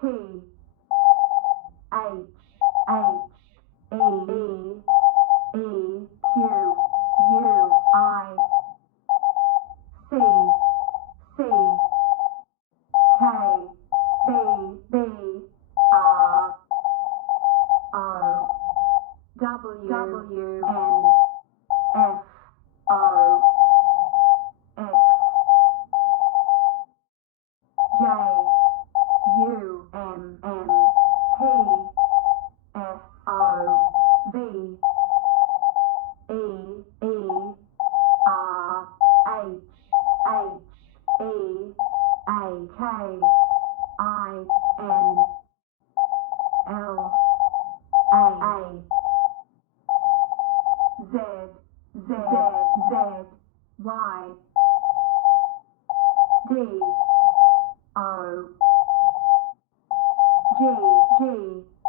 T H H E Q U I C C K B R O W N F O X J U P S O V E R H A K I N L A Z Y D O G